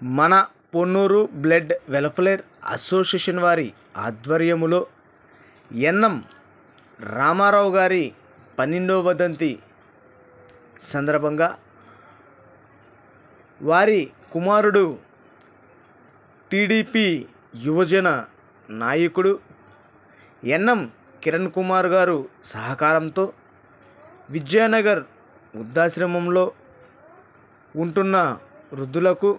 మన Ponnuru blood welfare association వారి ఆధ్వర్యములో NM Ramarao గారి 12వ వర్ధంతి సందర్భంగా వారి కుమారుడు టీడీపీ యువజన నాయకుడు ఎన్ఎం కిరణ్ కుమార్ గారు సహకారంతో విద్యానగర్ వృద్ధాశ్రమంలో ఉంటున్న వృద్ధులకు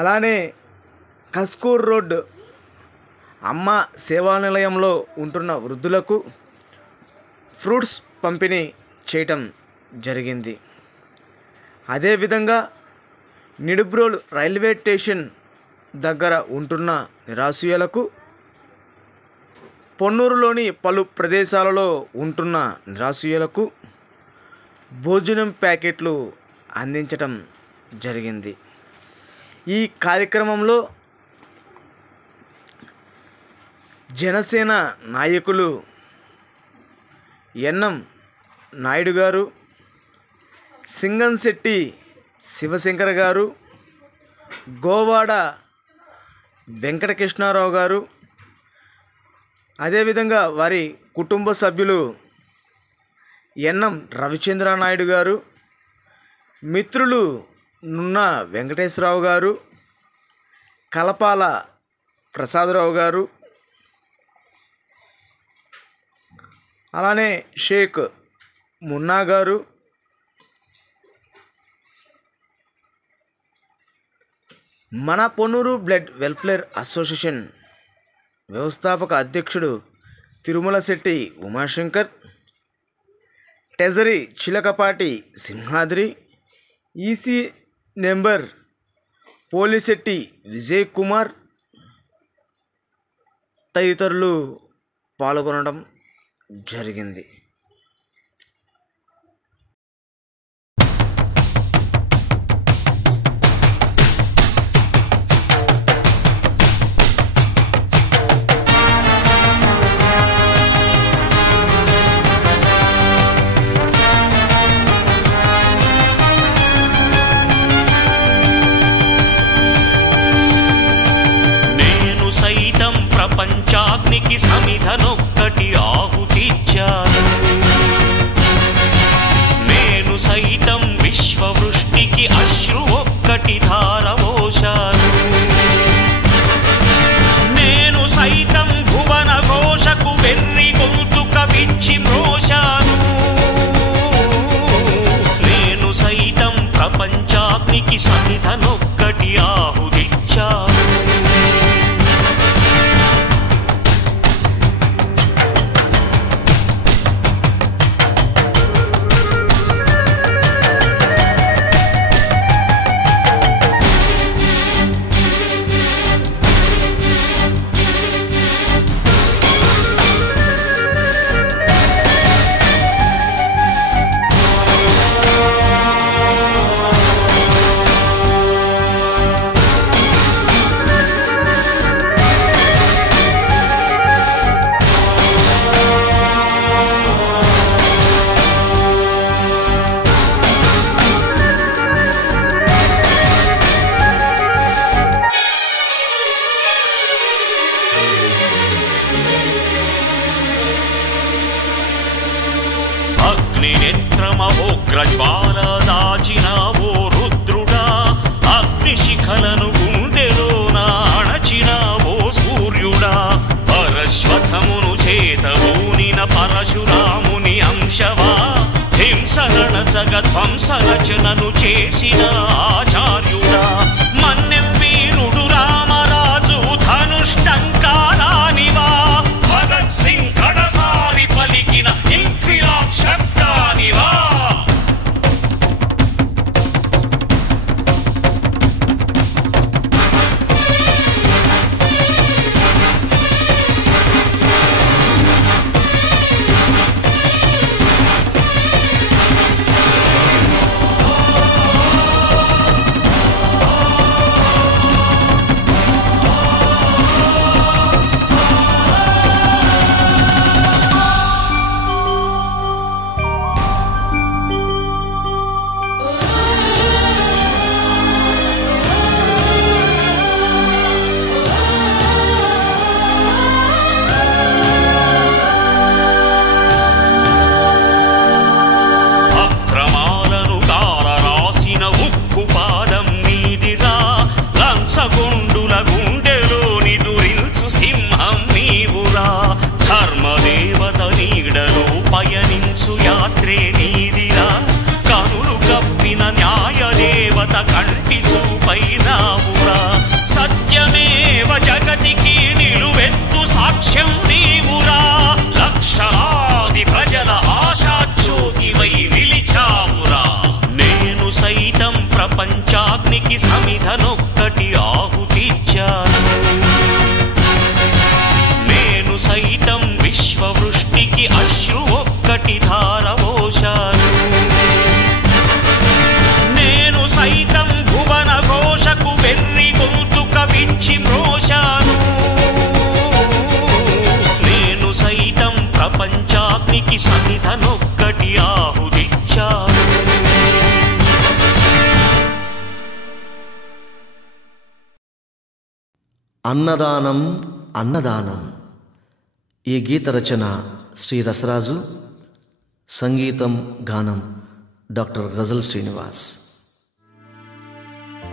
అలానే కస్కూర్ రోడ్ అమ్మ సేవా నిలయంలో ఉంటున్న వృద్ధులకు ఫ్రూట్స్ పంపిణీ చేయటం జరిగింది. అదేవిధంగా నిడుబ్రోలు రైల్వే స్టేషన్ దగ్గర ఉంటున్న నిరాశ్రయులకు, పొన్నూరులోని పలు ప్రదేశాలలో ఉంటున్న నిరాశ్రయులకు భోజనం ప్యాకెట్లు అందించటం జరిగింది. ఈ కార్యక్రమంలో జనసేన నాయకులు ఎన్ఎం నాయుడు గారు, సింగంశెట్టి శివశంకర్ గారు, గోవాడ వెంకటకృష్ణారావు గారు, అదేవిధంగా వారి కుటుంబ సభ్యులు ఎన్ఎం రవిచంద్ర నాయుడు గారు, మిత్రులు నున్న వెంకటేశ్వరరావు గారు, కలపాల ప్రసాదరావు గారు, అలానే షేక్ మున్నా గారు, మన పొన్నూరు బ్లడ్ వెల్ఫేర్ అసోసియేషన్ వ్యవస్థాపక అధ్యక్షుడు Tirumala Shetty Umashankar, treasury Chilakapati Simhadri, EC number Polisetty Vijay Kumar తదితరులు పాల్గొనడం జరిగింది. ప్రపంచాగ్నికి సమిధనొక్కటి ఆహుతిచ్చాను, నేను సైతం విశ్వవృష్టికి అశ్రు ఒక్కటి ధారవోశాను, నేను సైతం భువన ఘోషకు వెర్రి గొంతుక విచ్చి మ్రోశాను, నేను సైతం ప్రపంచాగ్నికి సమిధనొక్కటి ఆహుతిచ్చాను. అగ్నినేత్రమహోగ్రజ్వాల దాచినావో రుద్రుడా, అగ్నిశిఖలను గుండెలోన అణచినావో సూర్యుడా, పరశ్వథమును చేతవూనిన పరశురాముని అంశవా, హింసరణ జగధ్వంసరచనను చేసిన ఆచార్యుడా, మన్నెం వీరుడు రామరాజు ధనుష్టంకారానివా, భగత్ సింగ్ కడసారి పలికిన ఇంక్విలాబ్ శబ్దానివా. ప్రపంచాగ్నికి సమిధనొక్కటి ఆహుతిచ్చాను. నేను సైతం విశ్వవృష్టికి అశ్రు ఒక్కటి ధారపోశాను. నేను సైతం భువన ఘోషకు వెర్రి గొంతుక విచ్చి మ్రోశాను. నేను సైతం ప్రపంచాగ్నికి సమిధనొక్కటి ఆహుతిచ్చాను. అన్నదానం అన్నదానం. ఈ గీత రచన శ్రీ రసరాజు, సంగీతం గానం డాక్టర్ గజల్ శ్రీనివాస్.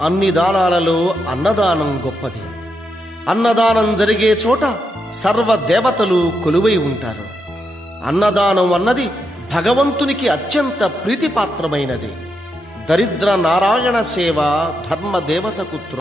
అన్ని దానాలలో అన్నదానం గొప్పది. అన్నదానం జరిగే చోట సర్వదేవతలు కొలువై ఉంటారు. అన్నదానం అన్నది భగవంతునికి అత్యంత ప్రీతిపాత్రమైనది. దరిద్ర నారాయణ సేవ ధర్మదేవతకు